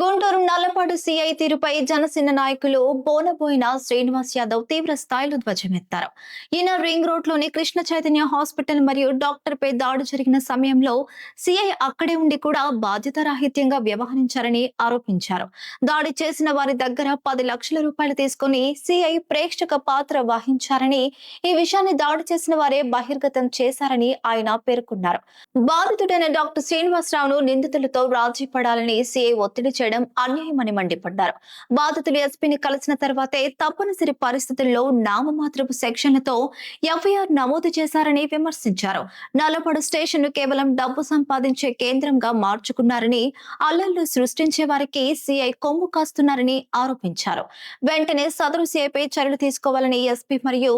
Guntur Nallapadu CI తీరుపై జనసేన నాయకులు బోనబోయిన శ్రీనివాస్ యాదవ్ తీవ్ర స్థాయిలో ధ్వజమెత్తారు. ఈయన రింగ్ రోడ్ లోని కృష్ణ చైతన్య హాస్పిటల్ మరియు డాక్టర్ పై దాడి జరిగిన సమయంలో సీఐ అక్కడే ఉండి కూడా బాధ్యతారాహిత్యంగా వ్యవహరించారని ఆరోపించారు. దాడి చేసిన వారి దగ్గర 10 లక్షల రూపాయలు తీసుకుని సీఐ ప్రేక్షక పాత్ర వహించారని, ఈ విషయాన్ని దాడి చేసిన వారే బహిర్గతం చేశారని ఆయన పేర్కొన్నారు. బాధితుడైన డాక్టర్ శ్రీనివాసరావును నిందితులతో రాజీ పడాలని సీఐ ఒత్తిడి చేయడం అన్యాయమని మండిపడ్డారు. బాధితులు ఎస్పీని కలిసిన తర్వాతే తప్పనిసరి పరిస్థితుల్లో నామమాత్రపు సెక్షన్లతో ఎఫ్ఐఆర్ నమోదు చేశారని విమర్శించారు. నల్లపాడు స్టేషన్ ను కేవలం డబ్బు సంపాదించే కేంద్రంగా మార్చుకున్నారని, అల్లర్లు సృష్టించే వారికి సీఐ కొమ్ము కాస్తున్నారని ఆరోపించారు. వెంటనే సదరు సీఐపై చర్యలు తీసుకోవాలని ఎస్పీ మరియు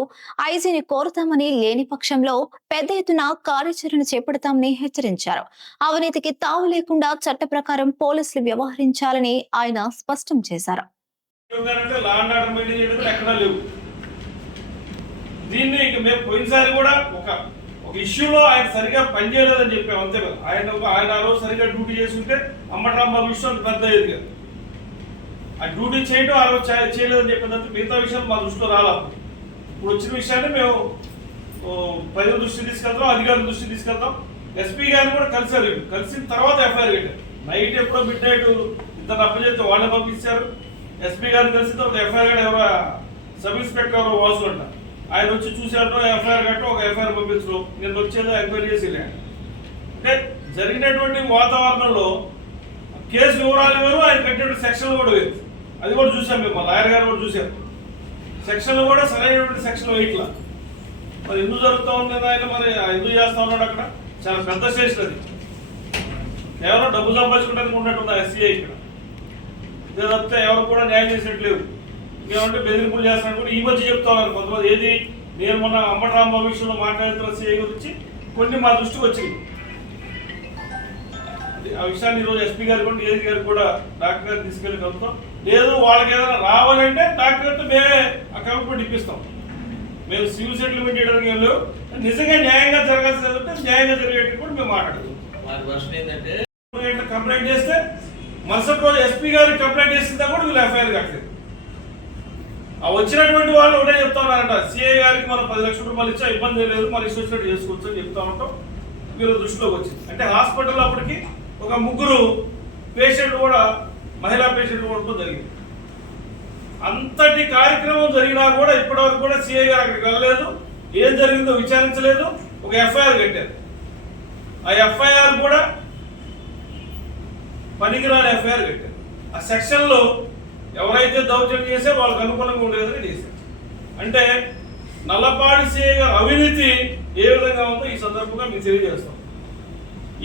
ఐజీని కోరుతామని, లేని పక్షంలో పెద్ద ఎత్తున కార్యాచరణ చేపడతామని హెచ్చరించారు. అవినీతికి తావు లేకుండా చట్ట ప్రకారం పోలీసులు వ్యవహరించాలని ఆయన స్పష్టం చేశారు. దీన్ని ఇక మేము పోయినసారి కూడా ఒక ఇష్యూలో ఆయన సరిగా పనిచేయలేదని చెప్పాము, అంతే కదా. ఆయన ఆ రోజు సరిగా డ్యూటీ చేసుకుంటే అమ్మటరాంబాబు విషయం పెద్ద అయ్యేది కదా. ఆ డ్యూటీ చేయడం ఆ రోజు చేయలేదని చెప్పినంత మిగతా విషయాలు మా దృష్టిలో రాలేదు. ఇప్పుడు వచ్చిన విషయాన్ని మేము ప్రజల దృష్టి తీసుకెళ్తాం, అధికారుల దృష్టి తీసుకెళ్తాం. ఎస్పీ గారిని కూడా కలిసారు. కలిసిన తర్వాత ఎఫ్ఐఆర్ కట్టారు. నైట్ ఎప్పుడో మిడ్ నైట్ ఇద్దరు అప్పచేస్తే వాళ్ళని పంపించారు. ఎస్పీ గారిని కలిసిన తర్వాత ఎఫ్ఐఆర్ కట్ట ఎవరో సబ్ ఇన్స్పెక్టర్ ఎవరో వాసు అంట, ఆయన వచ్చి చూసారో ఎఫ్ఐఆర్ కట్ట ఒక ఎఫ్ఐఆర్ పంపించరు. నేను వచ్చేదో ఎంక్వైరీ చేసి అంటే జరిగినటువంటి వాతావరణంలో కేసు వివరాలు వేరు, ఆయన కట్టినటువంటి సెక్షన్లు కూడా వేరు. అది కూడా చూసాం మేము, మా లాయర్ గారు కూడా చూసారు. సెక్షన్లు కూడా సరైనటువంటి సెక్షన్ వేయట్లా. మరి ఎందుకు జరుగుతూ ఉంది ఆయన, మరి ఎందుకు చేస్తా ఉన్నాడు అక్కడ? చాలా పెద్ద స్టేషన్ అది. కేవలం డబ్బు సంపాదించుకోవడానికి ఉన్నట్టుంది ఎస్సీఐ ఇక్కడ. ఇదే తప్పితే ఎవరు కూడా న్యాయం చేసినట్లేవు. ఇంకేమంటే బెదిరింపులు చేస్తున్నట్టు కూడా ఈ మధ్య చెప్తా ఉన్నారు కొంతమంది. ఏది, నేను మొన్న అంబటరాంబాబు విషయంలో మాట్లాడుతున్న సీఐ గురించి కొన్ని మా దృష్టికి వచ్చింది. ఆ విషయాన్ని ఈరోజు ఎస్పీ గారు కూడా డిఐజీ గారు కూడా డాక్టర్ గారు తీసుకెళ్ళి కలుపుతాం. లేదు వాళ్ళకి ఏదైనా రావాలంటే డాక్టర్ గారితో మేమే ఆ కమిట్మెంట్ ఇప్పిస్తాం. మేము సివిల్ సెటిల్మెంట్ చేయడానికి ఏం లేవు. నిజంగా న్యాయంగా జరగాల్సిందంటే న్యాయంగా జరిగేటట్టు కూడా మేము మాట్లాడతాం. కంప్లైంట్ చేస్తే మరుసటి రోజు ఎస్పీ గారికి కంప్లైంట్ చేసిందా కూడా వీళ్ళు ఎఫ్ఐఆర్ కట్టలేదు. ఆ వచ్చినటువంటి వాళ్ళు ఒకటే చెప్తా ఉన్నారంట, సిఐ గారికి మనం 10 లక్షల రూపాయలు ఇచ్చా ఇబ్బంది లేదు, మన ఇష్టం వచ్చినట్టు చేసుకోవచ్చు అని చెప్తా ఉంటాం. వీళ్ళ దృష్టిలోకి వచ్చింది. అంటే హాస్పిటల్ అప్పటికి ఒక 3 పేషెంట్లు కూడా, మహిళా పేషెంట్లు కూడా జరిగింది. అంతటి కార్యక్రమం జరిగినా కూడా ఇప్పటివరకు కూడా సిఐ గారు అక్కడికి వెళ్ళలేదు, ఏం జరిగిందో విచారించలేదు. ఒక ఎఫ్ఐఆర్ కట్టారు. ఆ ఎఫ్ఐఆర్ కూడా పనికిరాని ఎఫ్ఐఆర్ కట్టారు. ఆ సెక్షన్లో ఎవరైతే దౌర్జన్యం చేసే వాళ్ళకి అనుకూలంగా ఉండేదని చేశారు. అంటే నల్లపాడి సిఐ గారు అవినీతి ఏ విధంగా ఉందో ఈ సందర్భంగా మీకు తెలియజేస్తాం.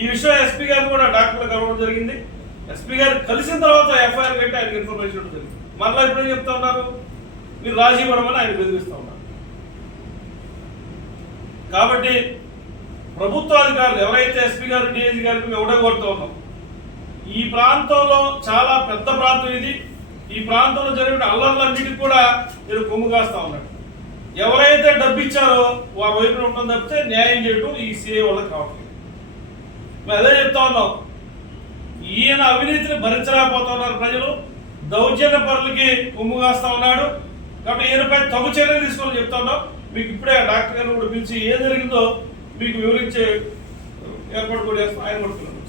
ఈ విషయం ఎస్పీ గారిని కూడా డాక్టర్లు కలవడం జరిగింది. ఎస్పీ గారు కలిసిన తర్వాత ఎఫ్ఐఆర్ కట్టి ఆయనకు ఇన్ఫర్మేషన్ ఇవ్వడం జరిగింది. మరలా ఇప్పుడు ఏం చెప్తా ఉన్నారు, మీరు రాజీ పడమని ఆయన బెదిరిస్తూ ఉన్నారు. కాబట్టి ప్రభుత్వ అధికారులు ఎవరైతే ఎస్పీ గారు డిఐజీ గారికి మేము కోరుతూ ఉన్నాం, ఈ ప్రాంతంలో చాలా పెద్ద ప్రాంతం ఇది. ఈ ప్రాంతంలో జరిగిన అల్లర్లన్నిటికీ కూడా మీరు కొమ్ము కాస్తా ఉన్నారు. ఎవరైతే డబ్బు ఇచ్చారో వారి వైపున ఉండడం తప్పితే న్యాయం చేయడం ఈ సీఐ వాళ్ళకి కావట్లేదు. మేము అదే చెప్తా ఉన్నాం, ఈయన అవినీతిని భరించలేకపోతా ఉన్నారు ప్రజలు. దౌర్జన్య పరులకి కొమ్ము కాస్తా ఉన్నాడు. కాబట్టి ఈయనపై తగు చర్యలు తీసుకోవాలని చెప్తా ఉన్నాం. మీకు ఇప్పుడే డాక్టర్ గారు కూడా పిలిచి ఏం జరిగిందో మీకు వివరించే ఏర్పాటు కూడా చేస్తాం. ఆయన పడుతున్నాం.